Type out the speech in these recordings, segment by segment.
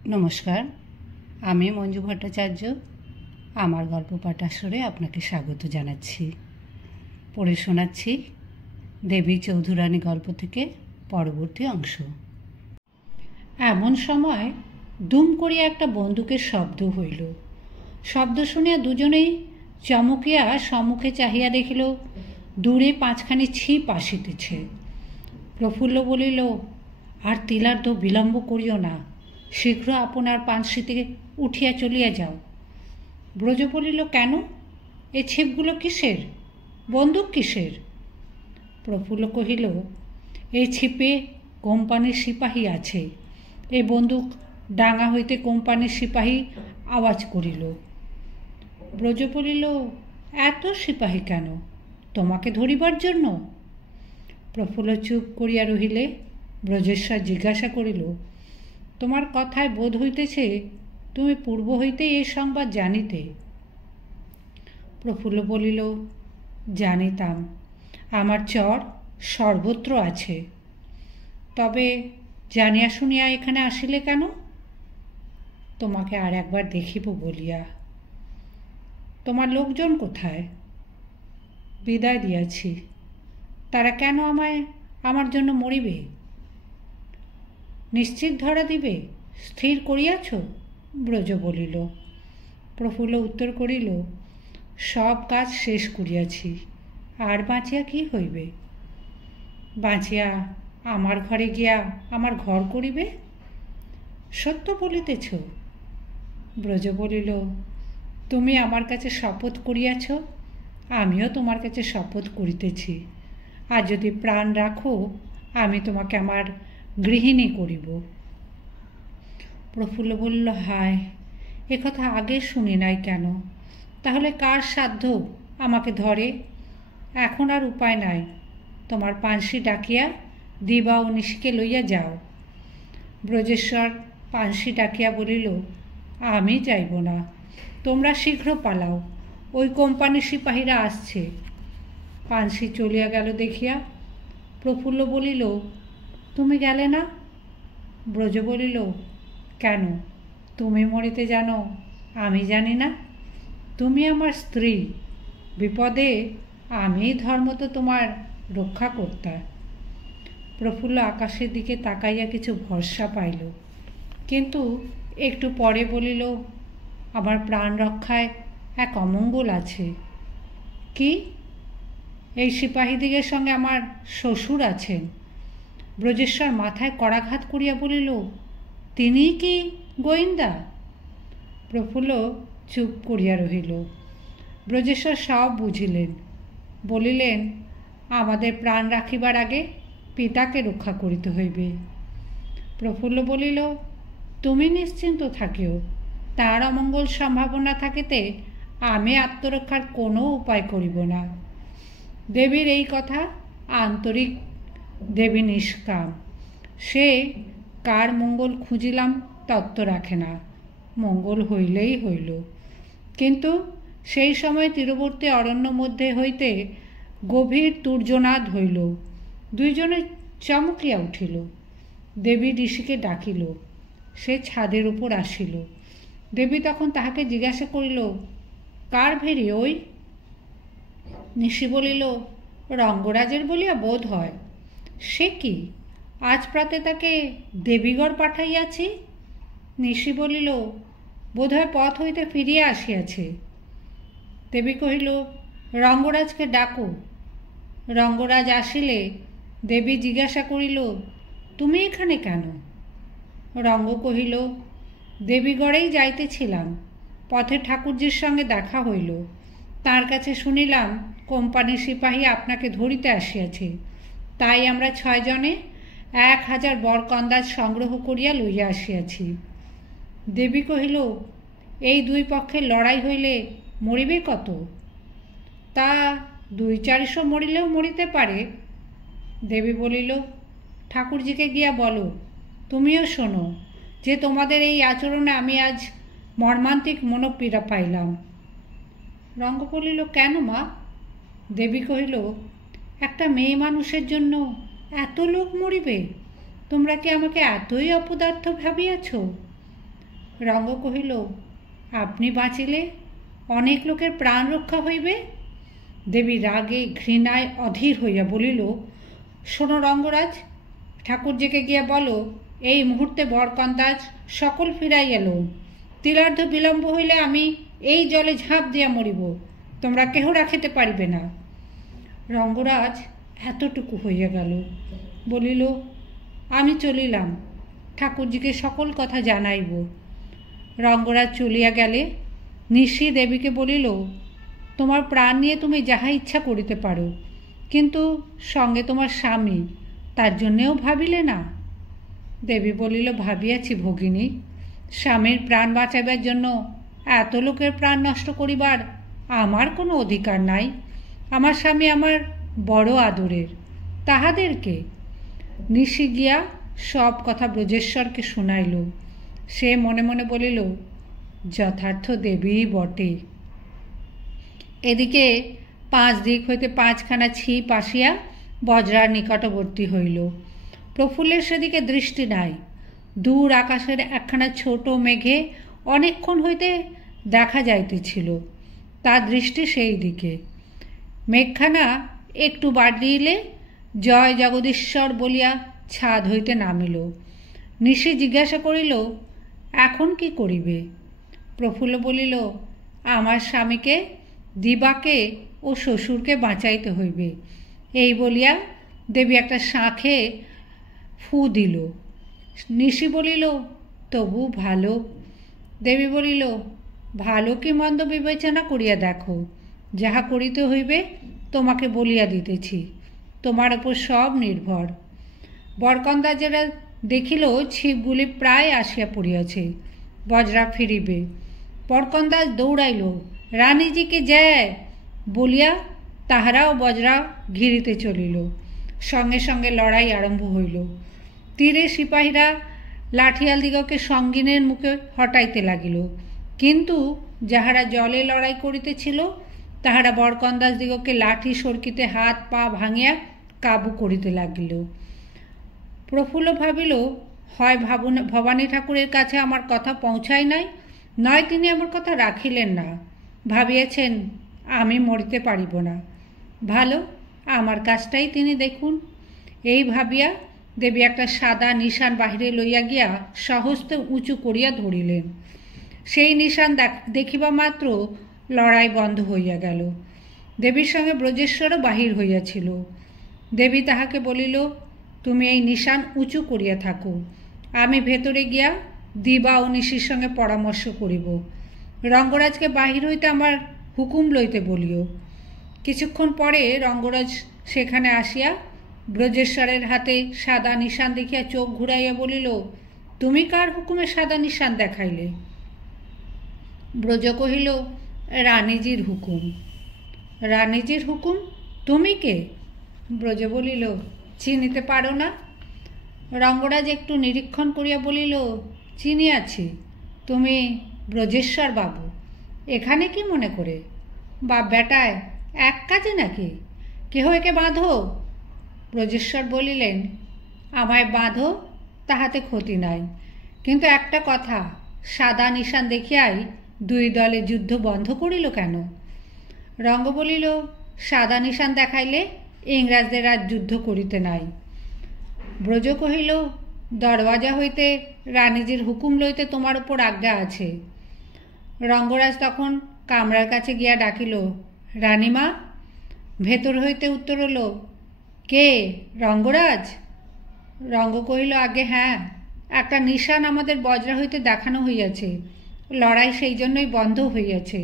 নমস্কার, আমি মঞ্জু ভট্টাচার্য। আমার গল্প পাঠ আসরে আপনাকে স্বাগত জানাচ্ছি। পড়ে শোনাচ্ছি দেবী চৌধুরানী গল্প থেকে পরবর্তী অংশ। এমন সময় দুম করিয়া একটা বন্দুকের শব্দ হইল। শব্দ শুনিয়া দুজনেই চমকিয়া সম্মুখে চাহিয়া দেখিল দূরে পাঁচখানি ছিপ আসিতেছে। প্রফুল্ল বলিল, আর তিলার্ধ বিলম্ব করিও না, শীঘ্র আপনার পানসি থেকে উঠিয়া চলিয়া যাও। ব্রজ বলিল, কেন? এ ছিপগুলো কিসের? বন্দুক কিসের? প্রফুল্ল কহিল, এই ছিপে কোম্পানির সিপাহী আছে। এই বন্দুক ডাঙা হইতে কোম্পানির সিপাহী আওয়াজ করিল। ব্রজ বলিল, এত সিপাহী কেন? তোমাকে ধরিবার জন্য? প্রফুল্ল চুপ করিয়া রহিলে ব্রজেশ্বর জিজ্ঞাসা করিল, তোমার কথায় বোধ হইতেছে তুমি পূর্ব হইতেই এই সংবাদ জানিতে। প্রফুল্ল বলিল, জানিতাম, আমার চর সর্বত্র আছে। তবে জানিয়া শুনিয়া এখানে আসিলে কেন? তোমাকে আর একবার দেখিব বলিয়া। তোমার লোকজন কোথায়? বিদায় দিয়াছি। তারা কেন আমার জন্য মরিবে? নিশ্চিত ধরা দিবে, স্থির করিয়াছ? ব্রজ বলিল। প্রফুল্ল উত্তর করিল, সব কাজ শেষ করিয়াছি, আর বাঁচিয়া কি হইবে? বাঁচিয়া আমার ঘরে গিয়া আমার ঘর করিবে? সত্য বলিতেছ? ব্রজ বলিল, তুমি আমার কাছে শপথ করিয়াছ, আমিও তোমার কাছে শপথ করিতেছি। আর যদি প্রাণ রাখো, আমি তোমাকে আমার গৃহিণী করিব। প্রফুল্ল বলিল, হায়, একথা আগে শুনি নাই কেন? তাহলে কার সাধ্য আমাকে ধরে? এখন আর উপায় নাই, তোমার পানসি ডাকিয়া দিবা ও নিশিকে লইয়া যাও। ব্রজেশ্বর পানসি ডাকিয়া বলিল, আমি যাইব না, তোমরা শীঘ্র পালাও, ওই কোম্পানির সিপাহীরা আসছে। পানসি চলিয়া গেল দেখিয়া প্রফুল্ল বলিল, তুমি গেলে না? ব্রজ বলিল, কেন, তুমি মরিতে জানো, আমি জানি না? তুমি আমার স্ত্রী, বিপদে আমি ধর্মত তোমার রক্ষা করতা। প্রফুল্ল আকাশের দিকে তাকাইয়া কিছু ভরসা পাইল, কিন্তু একটু পরে বলিল, আমার প্রাণ রক্ষায় এক অমঙ্গল আছে। কি? এই সিপাহীদিগের সঙ্গে আমার শ্বশুর আছেন। ব্রজেশ্বর মাথায় করাঘাত করিয়া বলিল, তিনি কি গোয়েন্দা? প্রফুল্ল চুপ করিয়া রহিল। ব্রজেশ্বর সব বুঝিলেন, বলিলেন, আমাদের প্রাণ রাখিবার আগে পিতাকে রক্ষা করিতে হইবে। প্রফুল্ল বলিল, তুমি নিশ্চিন্ত থাকিও, তার অমঙ্গল সম্ভাবনা থাকিতে আমি আত্মরক্ষার কোনো উপায় করিব না। দেবীর এই কথা আন্তরিক, দেবী নিষ্কাম, সে কার মঙ্গল খুঁজিলাম তত্ত্ব রাখে না, মঙ্গল হইলেই হইল। কিন্তু সেই সময় তীরবর্তী অরণ্য মধ্যে হইতে গভীর তুর্যনাদ হইল। দুইজনে চমকিয়া উঠিল। দেবী ঋষিকে ডাকিল, সে ছাদের উপর আসিল। দেবী তখন তাহাকে জিজ্ঞাসা করিল, কার ভেরি ওই? নিশি বলিল, রঙ্গরাজের বলিয়া বোধ হয়। সে কি, আজ প্রাতে তাকে দেবীগড় পাঠাইয়াছি। নিশি বলিল, বোধ হয় পথ হইতে ফিরিয়া আসিয়াছে। দেবী কহিল, রঙ্গরাজকে ডাকো। রঙ্গরাজ আসিলে দেবী জিজ্ঞাসা করিল, তুমি এখানে কেন? রঙ্গ কহিল, দেবীগড়েই যাইতেছিলাম, পথে ঠাকুরজির সঙ্গে দেখা হইল। তার কাছে শুনিলাম কোম্পানির সিপাহী আপনাকে ধরিতে আসিয়াছে, তাই আমরা 6 জনে 1000 বরকন্দাজ সংগ্রহ করিয়া লইয়া আসিয়াছি। দেবী কহিল, এই দুই পক্ষের লড়াই হইলে মরিবে কত? তা 200-400 মরিলেও মরিতে পারে। দেবী বলিল, ঠাকুরজিকে গিয়া বলো, তুমিও শোনো, যে তোমাদের এই আচরণে আমি আজ মর্মান্তিক মনোপীড়া পাইলাম। রঙ্গ বলিল, কেন মা? দেবী কহিল, একটা মেয়ে মানুষের জন্য এত লোক মরিবে? তোমরা কি আমাকে এতই অপদার্থ ভাবিয়াছ? রঙ্গ কহিল, আপনি বাঁচিলে অনেক লোকের প্রাণ রক্ষা হইবে। দেবী রাগে ঘৃণায় অধীর হইয়া বলিল, শোনো রঙ্গরাজ, ঠাকুরজিকে গিয়া বলো এই মুহূর্তে বরকন্দাজ সকল ফিরাই এলো। তিলার্ধ বিলম্ব হইলে আমি এই জলে ঝাঁপ দিয়া মরিব, তোমরা কেহ রাখিতে পারিবে না। রঙ্গরাজ এতটুকু হইয়া গেল, বলিল, আমি চলিলাম, ঠাকুরজিকে সকল কথা জানাইব। রঙ্গরাজ চলিয়া গেলে নিশি দেবীকে বলিল, তোমার প্রাণ নিয়ে তুমি যাহা ইচ্ছা করিতে পারো, কিন্তু সঙ্গে তোমার স্বামী, তার জন্যেও ভাবিলে না? দেবী বলিল, ভাবিয়াছি ভগিনী, স্বামীর প্রাণ বাঁচাইবার জন্য এত লোকের প্রাণ নষ্ট করিবার আমার কোনো অধিকার নাই। আমার স্বামী আমার বড় আদরের, তাহাদেরকে। নিশি গিয়া সব কথা ব্রজেশ্বরকে শুনাইল। সে মনে মনে বলিল, যথার্থ দেবীই বটে। এদিকে 5 দিক হইতে 5খানা ছিপ আসিয়া বজ্রার নিকটবর্তী হইল। প্রফুল্লের সেদিকে দৃষ্টি নাই। দূর আকাশের একখানা ছোট মেঘে অনেকক্ষণ হইতে দেখা যাইতেছিল, তার দৃষ্টি সেই দিকে। মেঘখানা একটু বাড়িলে জয় জগদীশ্বর বলিয়া ছাদ হইতে নামিল। নিশি জিজ্ঞাসা করিল, এখন কি করিবে? প্রফুল্ল বলিল, আমার স্বামীকে, দিবাকে ও শ্বশুরকে বাঁচাইতে হইবে। এই বলিয়া দেবী একটা শাঁখে ফু দিল। নিশি বলিল, তবু ভালো। দেবী বলিল, ভালো কি মন্দ বিবেচনা করিয়া দেখো, যাহা করিতে হইবে তোমাকে বলিয়া দিতেছি, তোমার ওপর সব নির্ভর। বরকন্দাজেরা দেখিল ছিপগুলি প্রায় আসিয়া পড়িয়াছে, বজ্রা ফিরিবে। বরকন্দাজ দৌড়াইল, রানীজিকে জয় বলিয়া তাহারাও বজ্রা ঘিরিতে চলিল। সঙ্গে সঙ্গে লড়াই আরম্ভ হইল। তীরে সিপাহীরা লাঠিয়ালদিগকে সঙ্গিনের মুখে হটাইতে লাগিল, কিন্তু যাহারা জলে লড়াই করিতেছিল তাহারা বরকন্দাজদিগকে লাঠি সরকিতে হাত পা ভাঙিয়া কাবু করিতে লাগিল। প্রফুল্ল ভাবিল, হয় ভবানী ঠাকুরের কাছে আমার কথা পৌঁছায় নাই, নয় তিনি আমার কথা রাখিলেন না। ভাবিয়াছেন আমি মরিতে পারিব না, ভালো, আমার কাজটাই তিনি দেখুন। এই ভাবিয়া দেবী একটা সাদা নিশান বাহিরে লইয়া গিয়া সহস্তে উঁচু করিয়া ধরিলেন। সেই নিশান দেখিবা মাত্র লড়াই বন্ধ হইয়া গেল। দেবীর সঙ্গে ব্রজেশ্বরও বাহির হইয়াছিল। দেবী তাহাকে বলিল, তুমি এই নিশান উঁচু করিয়া থাকো, আমি ভেতরে গিয়া দিবা ও নিশির সঙ্গে পরামর্শ করিব। রঙ্গরাজকে বাহির হইতে আমার হুকুম লইতে বলিও। কিছুক্ষণ পরে রঙ্গরাজ সেখানে আসিয়া ব্রজেশ্বরের হাতে সাদা নিশান দেখিয়া চোখ ঘুরাইয়া বলিল, তুমি কার হুকুমে সাদা নিশান দেখাইলে? ব্রজ কহিল, রানীজির হুকুম। রানীজির হুকুম? তুমি কে? ব্রজ বলিল, চিনিতে পারো না? রঙ্গরাজ একটু নিরীক্ষণ করিয়া বলিল, চিনিয়াছি, তুমি ব্রজেশ্বর বাবু। এখানে কি মনে করে? বাপ বেটায় এক কাজে নাকি? কেহ একে বাঁধো। ব্রজেশ্বর বলিলেন, আমায় বাঁধো, তাহাতে ক্ষতি নাই, কিন্তু একটা কথা, সাদা নিশান দেখিয়াই 2 দলে যুদ্ধ বন্ধ করিল কেন? রঙ্গ বলিল, সাদা নিশান দেখাইলে ইংরাজদের আর যুদ্ধ করিতে নাই। ব্রজ কহিল, দরওয়াজা হইতে রানীজির হুকুম লইতে তোমার উপর আজ্ঞা আছে। রঙ্গরাজ তখন কামরার কাছে গিয়া ডাকিল, রানীমা। ভেতর হইতে উত্তর হল, কে, রঙ্গরাজ? রঙ্গ কহিল, আগে হ্যাঁ, একটা নিশান আমাদের বজ্রা হইতে দেখানো হইয়াছে, লড়াই সেই জন্যই বন্ধ হইয়াছে।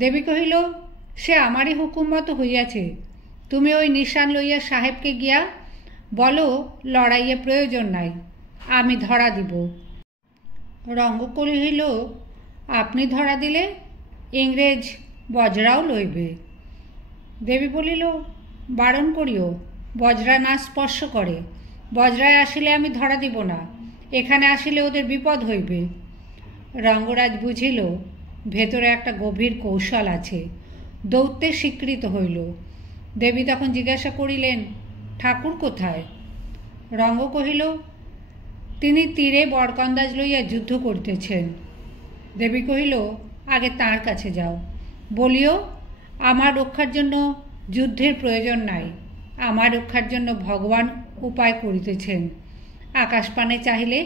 দেবী কহিল, সে আমারই হুকুম মতো হইয়াছে, তুমি ওই নিশান লইয়া সাহেবকে গিয়া বলো লড়াইয়ে প্রয়োজন নাই, আমি ধরা দিব। রঙ্গ কহিল, আপনি ধরা দিলে ইংরেজ বজ্রাও লইবে। দেবী বলিল, বারণ করিও, বজ্রা না স্পর্শ করে, বজ্রায় আসিলে আমি ধরা দিব না, এখানে আসিলে ওদের বিপদ হইবে। রঙ্গরাজ বুঝিল ভেতরে একটা গভীর কৌশল আছে, দৌত্যে স্বীকৃত হইল। দেবী তখন জিজ্ঞাসা করিলেন, ঠাকুর কোথায়? রঙ্গ কহিল, তিনি তীরে বরকন্দাজ লইয়া যুদ্ধ করিতেছেন। দেবী কহিল, আগে তাঁর কাছে যাও, বলিও আমার রক্ষার জন্য যুদ্ধের প্রয়োজন নাই, আমার রক্ষার জন্য ভগবান উপায় করিতেছেন, আকাশপানে চাহিলে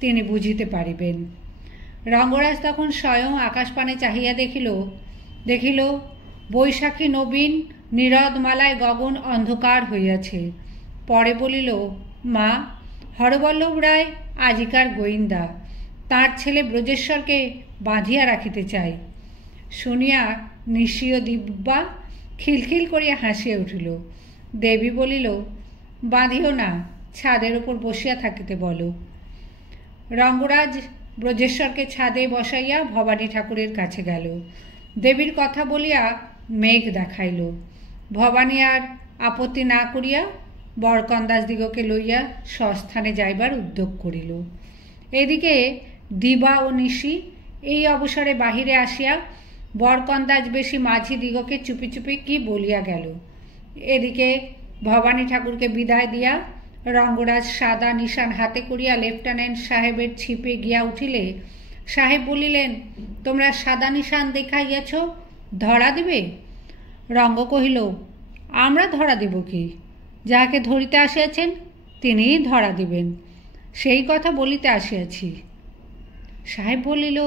তিনি বুঝিতে পারিবেন। রঙ্গরাজ তখন স্বয়ং আকাশপানে চাহিয়া দেখিল বৈশাখী নবীন নীরদমালায় গগন অন্ধকার হইয়াছে। পরে বলিল, মা, হরবল্লভ রায় আজিকার গোয়েন্দা, তাঁর ছেলে ব্রজেশ্বরকে বাঁধিয়া রাখিতে চাই। শুনিয়া নিশি ও দিব্যা খিলখিল করিয়া হাসিয়া উঠিল। দেবী বলিল, বাঁধিও না, ছাদের উপর বসিয়া থাকিতে বলো। রঙ্গরাজ ব্রজেশ্বরকে ছাদে বসাইয়া ভবানী ঠাকুরের কাছে গেল। দেবীর কথা বলিয়া মেঘ দেখাইল। ভবানী আর আপত্তি না করিয়া বরকন্দাজ দিগকে লইয়া স্বস্থানে যাইবার উদ্যোগ করিল। এদিকে দিবা ও নিশি এই অবসরে বাহিরে আসিয়া বরকন্দাজ বেশি মাঝি দিগকে চুপি চুপি কি বলিয়া গেল। এদিকে ভবানী ঠাকুরকে বিদায় দিয়া রঙ্গরাজ সাদা নিশান হাতে করিয়া লেফটেন্যান্ট সাহেবের ছিপে গিয়া উঠিলে সাহেব বলিলেন, তোমরা সাদা নিশান দেখাইয়াছ, ধরা দিবে? রঙ্গ কহিল, আমরা ধরা দিব কি? যাহাকে ধরিতে আসিয়াছেন তিনিই ধরা দিবেন, সেই কথা বলিতে আসিয়াছি। সাহেব বলিল,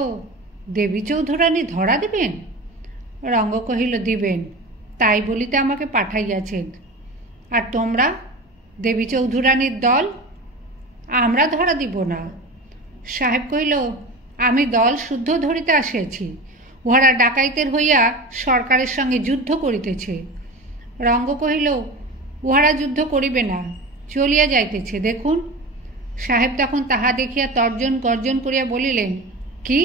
দেবী চৌধুরানী ধরা দিবেন? রঙ্গ কহিল, দিবেন, তাই বলিতে আমাকে পাঠাইয়াছেন। আর তোমরা দেবী চৌধুরানীর দল? আমরা ধরা দিব না। সাহেব কহিল, আমি দল শুদ্ধ ধরিতে আসিয়াছি, উহারা ডাকাইতের হইয়া সরকারের সঙ্গে যুদ্ধ করিতেছে। রঙ্গ কহিল, উহারা যুদ্ধ করিবে না, চলিয়া যাইতেছে, দেখুন। সাহেব তখন তাহা দেখিয়া তর্জন গর্জন করিয়া বলিলেন, কি,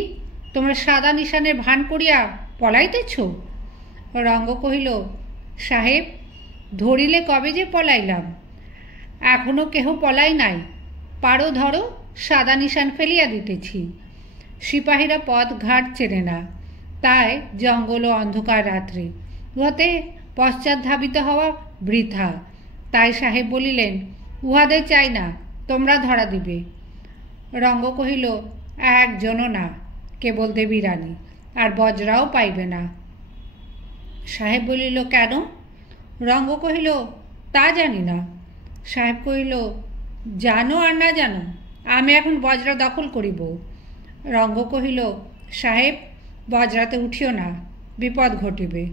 তোমরা সাদা নিশানের ভান করিয়া পলাইতেছ? রঙ্গ কহিল, সাহেব, ধরিলে কবে যে পলাইলাম, এখনো কেহ পলাই নাই, পারো ধরো, সাদা নিশান ফেলিয়া দিতেছি। সিপাহীরা পথ ঘাট চেনে না, তাই জঙ্গল ও অন্ধকার রাত্রে উহাতে পশ্চাৎ ধাবিত হওয়া বৃথা। তাই সাহেব বলিলেন, উহাদের চাই না, তোমরা ধরা দিবে। রঙ্গ কহিল, একজনও না, কেবল দেবী রানী, আর বজরাও পাইবে না। সাহেব বলিল, কেন? রঙ্গ কহিল, তা জানি না। সাহেব কহিল, জানো আর না জানো, আমি এখন বজরা দখল করিব। রঙ্গ কহিল, সাহেব, বজরাতে উঠিও না, বিপদ ঘটিবে।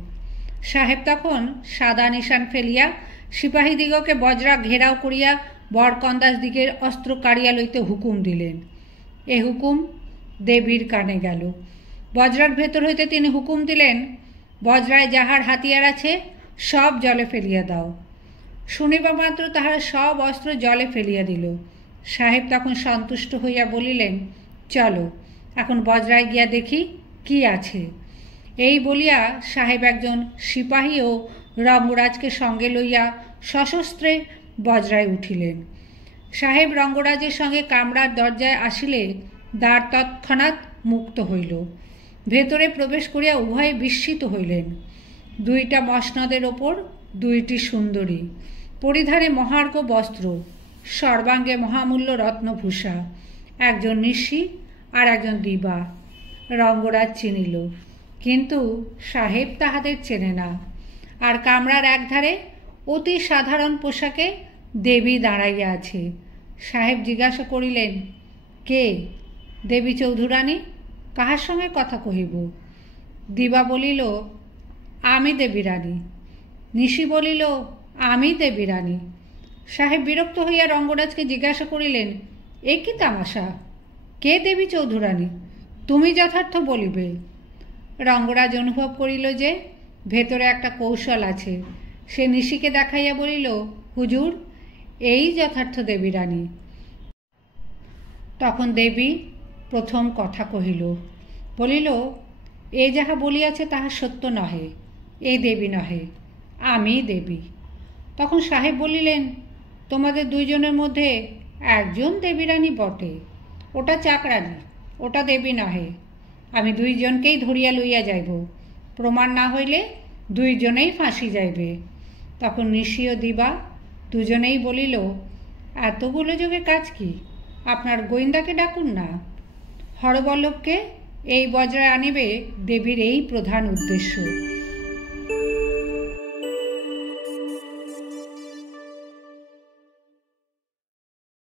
সাহেব তখন সাদা নিশান ফেলিয়া সিপাহীদিগকে বজরা ঘেরাও করিয়া বরকন্দাজ দিগের অস্ত্র কাড়িয়া লইতে হুকুম দিলেন। এ হুকুম দেবীর কানে গেল। বজরার ভেতর হইতে তিনি হুকুম দিলেন, বজরায় যাহার হাতিয়ার আছে সব জলে ফেলিয়া দাও। শুনিবা মাত্র তাহারা সব অস্ত্র জলে ফেলিয়া দিল। সাহেব তখন সন্তুষ্ট হইয়া বলিলেন, চলো এখন বজরায় গিয়া দেখি কি আছে। এই বলিয়া সাহেব একজন সিপাহী ও রঙ্গরাজকে সঙ্গে লইয়া সশস্ত্রে বজরায় উঠিলেন। সাহেব রঙ্গরাজের সঙ্গে কামরার দরজায় আসিলে দ্বার তৎক্ষণাৎ মুক্ত হইল। ভেতরে প্রবেশ করিয়া উভয়ে বিস্মিত হইলেন। দুইটা মসনদের ওপর দুইটি সুন্দরী, পরিধানে মহার্ঘ বস্ত্র, সর্বাঙ্গে মহামূল্য রত্নভূষা, একজন নিশি আর একজন দিবা। রঙ্গরাজ চিনিল, কিন্তু সাহেব তাহাদের চেনে না। আর কামরার একধারে অতি সাধারণ পোশাকে দেবী দাঁড়াইয়া আছে। সাহেব জিজ্ঞাসা করিলেন, কে? দেবী চৌধুরানী, কাহার সঙ্গে কথা কহিব? দিবা বলিল, আমি দেবী রানী। নিশি বলিল, আমি দেবী রানী। সাহেব বিরক্ত হইয়া রঙ্গরাজকে জিজ্ঞাসা করিলেন, এ কি তামাশা? কে দেবী চৌধুরানী? তুমি যথার্থ বলিবে। রঙ্গরাজ অনুভব করিল যে ভেতরে একটা কৌশল আছে। সে নিশিকে দেখাইয়া বলিল, হুজুর, এই যথার্থ দেবী রানী। তখন দেবী প্রথম কথা কহিল, বলিল, এ যাহা বলিয়াছে তাহা সত্য নহে, এ দেবী নহে, আমি দেবী। তখন সাহেব বলিলেন, তোমাদের দুইজনের মধ্যে একজন দেবী রানী বটে, ওটা চাকরানী, ওটা দেবী নহে। আমি দুইজনকেই ধরিয়া লইয়া যাইব, প্রমাণ না হইলে দুইজনেই ফাঁসি যাইবে। তখন নিশি ও দিবা দুজনেই বলিল, এতগুলো যোগে কাজ কি? আপনার গোয়েন্দাকে ডাকুন না। হরবল্লভকে এই বজ্রায় আনিবে দেবীর এই প্রধান উদ্দেশ্য।